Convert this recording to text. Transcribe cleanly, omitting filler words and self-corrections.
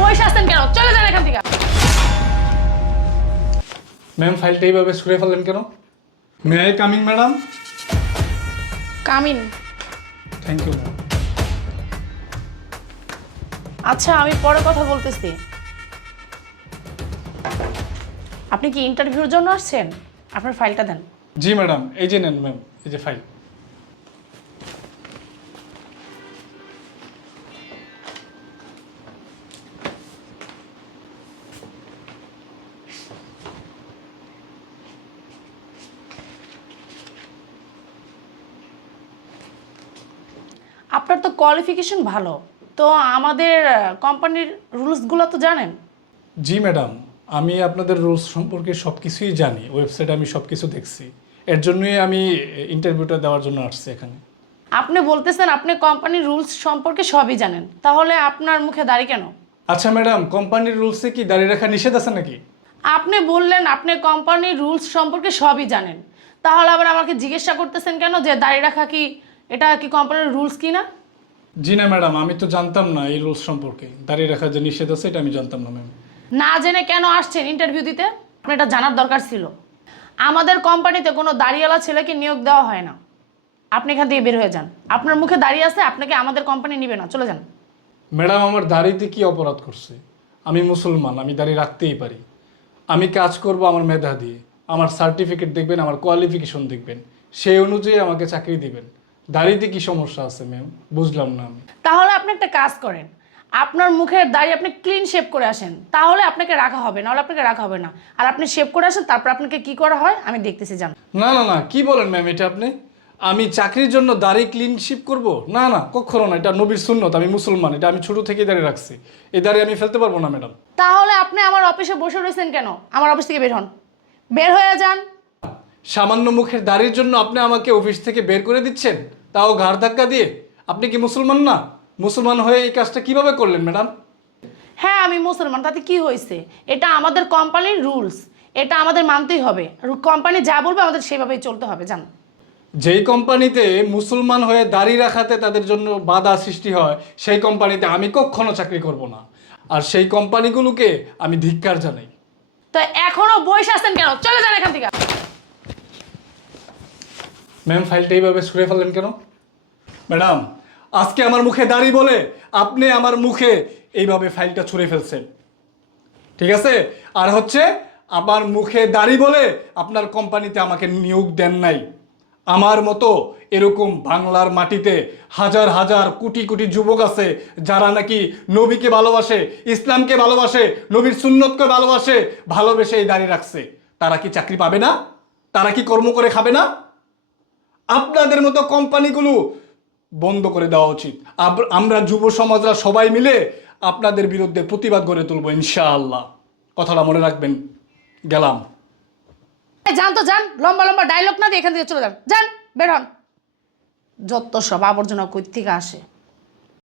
বসে আছেন কেন? চলে যান এখান থেকে। ম্যাম ফাইলটা এইভাবে ছুঁড়ে ফেললেন কেন? May I coming madam? Come in. Thank you ma'am. আচ্ছা, আমি পরে কথা বলতেছি। আপনি কি ইন্টারভিউর জন্য আসছেন? আপনার ফাইলটা দেন। জি ম্যাডাম, এই যে নেন ম্যাম, এই যে ফাইল। আপনার তো কোয়ালিফিকেশন ভালো, তো আমাদের কোম্পানির রুলসগুলো তো জানেন। জি ম্যাডাম, আমি আপনাদের রুলস সম্পর্কে সব কিছুই জানি, ওয়েবসাইটে আমি সব কিছু দেখছি। এর জন্যই আমি ইন্টারভিউটা দেওয়ার জন্য আসছি এখানে। আপনি বলতেছেন আপনি কোম্পানির রুলস সম্পর্কে সবই জানেন, তাহলে আপনার মুখে দাড়ি কেন? আচ্ছা ম্যাডাম, কোম্পানির রুলসে কি দাঁড়িয়ে রাখা নিষেধ আছে নাকি? আপনি বললেন আপনি কোম্পানির রুলস সম্পর্কে সবই জানেন, তাহলে আবার আমাকে জিজ্ঞাসা করতেছেন কেন যে দাড়ি রাখা কি এটা কি কোম্পানির রুলস কি না? জি না ম্যাডাম, আমি তো জানতাম না এই রুলস সম্পর্কে, দাঁড়িয়ে রাখা যে নিষেধ আছে এটা আমি জানতাম না ম্যাম। না জেনে কেন আসছেন ইন্টারভিউ দিতে? আপনার এটা জানার দরকার ছিল। আমাদের কোম্পানিতে কোনো দাড়িওয়ালা ছেলেকে নিয়োগ দেওয়া হয় না। আপনি এখান থেকে বের হয়ে যান। আপনার মুখে দাঁড়িয়ে আছে, আপনাকে আমাদের কোম্পানি নিবে না, চলে যান। ম্যাডাম, আমার দাড়িতে কি অপরাধ করছে? আমি মুসলমান, আমি দাড়ি রাখতেই পারি। আমি কাজ করব আমার মেধা দিয়ে, আমার সার্টিফিকেট দেখবেন, আমার কোয়ালিফিকেশন দেখবেন, সেই অনুযায়ী আমাকে চাকরি দিবেন। দাড়িতে কি সমস্যা আছে ম্যাম? বুঝলাম না আমি। তাহলে আপনি একটা কাজ করেন, আপনার মুখের দাড়ি আপনি ক্লিন শেভ করে আসেন, তাহলে আপনাকে রাখা হবে, নাহলে আপনাকে রাখা হবে না। আর আপনি শেভ করে আসেন, তারপর আপনাকে কি করা হয় আমি দেখতেছি, যান। না না না, কি বলেন ম্যাম এটা আপনি? আমি চাকরির জন্য দাড়ি ক্লিনশিপ করব? না না, কখনো না, এটা নবীর সুন্নত। আমি মুসলমান, এটা আমি ছোট থেকেই দাঁড়িয়ে রাখছি। এই দাড়ি আমি ফেলতে পারবো না ম্যাডাম। তাহলে আপনি আমার অফিসে বসে রয়েছেন কেন? আমার অফিস থেকে বের হন, বের হয়ে যান। সামান্য মুখের দাড়ির জন্য আপনি আমাকে অফিস থেকে বের করে দিচ্ছেন, তাও ঘাড় ধাক্কা দিয়ে? আপনি কি মুসলমান না? মুসলমান হয়ে এই কাজটা কিভাবে করলেন ম্যাডাম? হ্যাঁ, আমি মুসলমান, তাতে কি হয়েছে? এটা আমাদের কোম্পানির রুলস, এটা আমাদের মানতেই হবে। কোম্পানি যা বলবে আমাদের সেভাবেই চলতে হবে, জান। যেই কোম্পানিতে মুসলমান হয়ে দাড়ি রাখাতে তাদের জন্য বাধা সৃষ্টি হয়, সেই কোম্পানিতে আমি কখনো চাকরি করব না। আর সেই কোম্পানিগুলোকে আমি ধিক্কার জানাই। তো এখনো বসে আছেন কেন? চলে যান এখান থেকে। ম্যাম ফাইলটা এইভাবে ছুঁড়ে ফেললেন কেন? ম্যাডাম, আজকে আমার মুখে দাড়ি বলে আপনি আমার মুখে এইভাবে ফাইলটা ছুঁড়ে ফেলছেন, ঠিক আছে? আর হচ্ছে আমার মুখে দাড়ি বলে আপনার কোম্পানিতে আমাকে নিয়োগ দেন নাই। আমার মতো এরকম বাংলার মাটিতে হাজার হাজার কোটি কোটি যুবক আছে যারা নাকি নবীকে ভালোবাসে, ইসলামকে ভালোবাসে, নবীর সুন্নতকে ভালোবাসে, ভালোবেসে এই দাড়ি রাখছে। তারা কি চাকরি পাবে না? তারা কি কর্ম করে খাবে না? আপনাদের মতো কোম্পানিগুলো বন্ধ করে দেওয়া উচিত। আমরা যুব সমাজরা সবাই মিলে আপনাদের বিরুদ্ধে প্রতিবাদ গড়ে তুলবো ইনশাআল্লাহ। কথাটা মনে রাখবেন। গেলাম। যান তো যান, লম্বা লম্বা ডায়লগ না দিয়ে এখান থেকে চলে যান, যান, বের হন। যত সব আবর্জনা কই থেকে আসে।